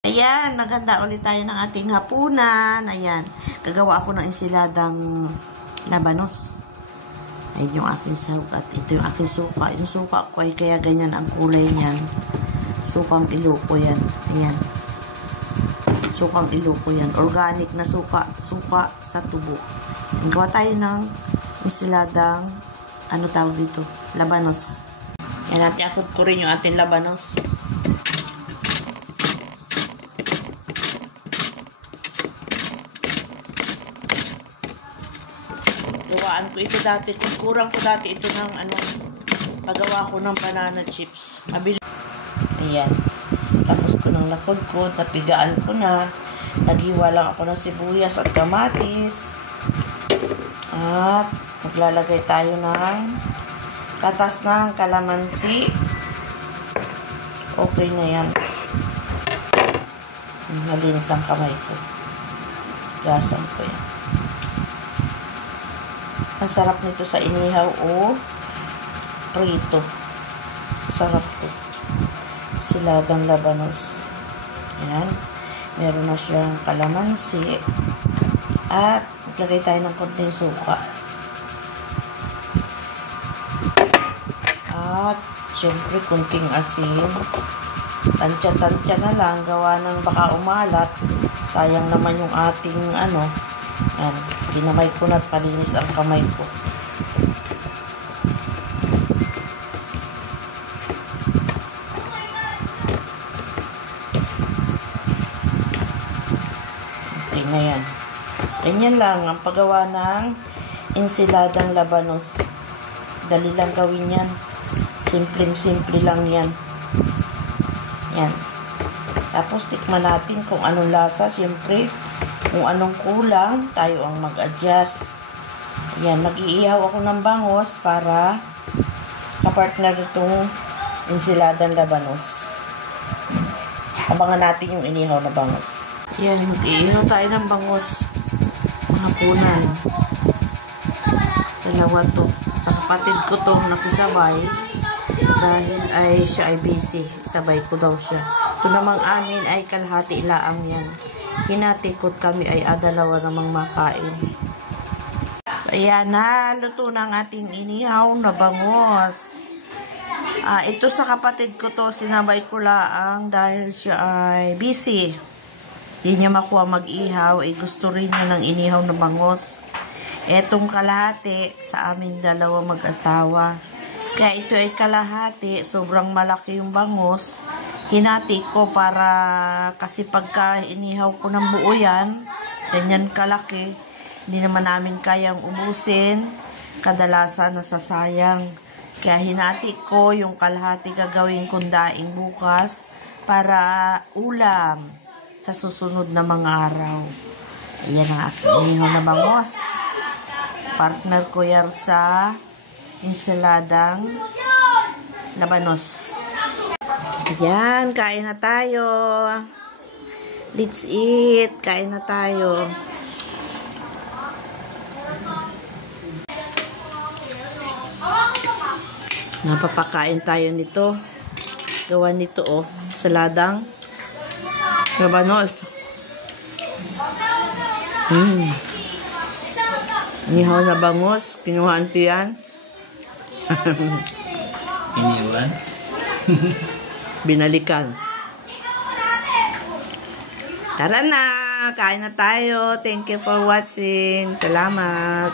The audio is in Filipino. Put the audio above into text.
Ayan, maganda ulit tayo ng ating hapunan. Ayan, gagawa ako ng ensiladang labanos. Ayan yung aking suka at ito yung aking suka. Yung suka ko ay kaya ganyan ang kulay niyan. Sukang Iloko yan. Ayan. Sukang Iloko yan. Organic na suka. Suka sa tubo. Gawa tayo ng ensiladang, ano tawag dito? Labanos. Ayan, natin akot ko rin yung ating labanos. Gawaan ko ito dati. Kurang ko dati ito ng ano, pagawa ko ng banana chips. Ayan. Tapos ko ng lakod ko, napigaan ko na. Naghiwa lang ako ng sibuyas at kamatis. At maglalagay tayo ng tatas ng kalamansi. Okay na yan. Nalinis ang kamay ko. Gasan ko yan. Ang sarap nito sa inihaw o prito. Sarap po. Ensiladang labanos. Ayan. Meron na siyang kalamansi. At maglagay tayo ng konting suka. At syempre konting asin. Tansya-tansya na lang. Gawa ng baka umalat. Sayang naman yung ating ano. Yan, ginamay ko na at palinis ang kamay ko. Okay na yan. Ganyan lang ang paggawa ng ensiladang labanos. Dali lang gawin yan. Simpleng-simple lang yan. Yan. Tapos tikman natin kung anong lasa. Siyempre, kung anong kulang, tayo ang mag-adjust. Ayan, mag-iihaw ako ng bangos para kapartner itong ensiladang labanos. Abangan natin yung inihaw na bangos. Ayan, mag-iihaw tayo ng bangos. Hapunan. Dalawa to. Sa kapatid ko to nakisabay. Dahil ay siya ay busy. Sabay ko daw siya. Ito namang amin ay kalahati ilaang yan. Hinatikot kami ay dalawa namang makain. Ayan na, luto na ang ating inihaw na bangos. Ito sa kapatid ko to, sinabay ko laang dahil siya ay busy. Hindi niya makuha mag-ihaw, gusto rin niya ng inihaw na bangos. Etong kalahati sa amin dalawa mag-asawa. Kaya ito ay kalahati, sobrang malaki yung bangos. Hinati ko para kasi pagka inihaw ko ng buo yan, ganyan kalaki, hindi naman namin kayang ubusin, kadalasan nasasayang. Kaya hinati ko yung kalahati gagawin kong daing bukas para ulam sa susunod na mga araw. Ayan ang aking inihaw na bangos. Partner ko yan sa ensiladang labanos. Yan, kain na tayo. Let's eat. Kain na tayo. Napapakain tayo nito. Gawa nito, oh. Ensiladang labanos. Inihaw na bangos. Kinuhaan ko yan. Iniwan? Binalikan. Tara na, kain na tayo. Thank you for watching. Salamat.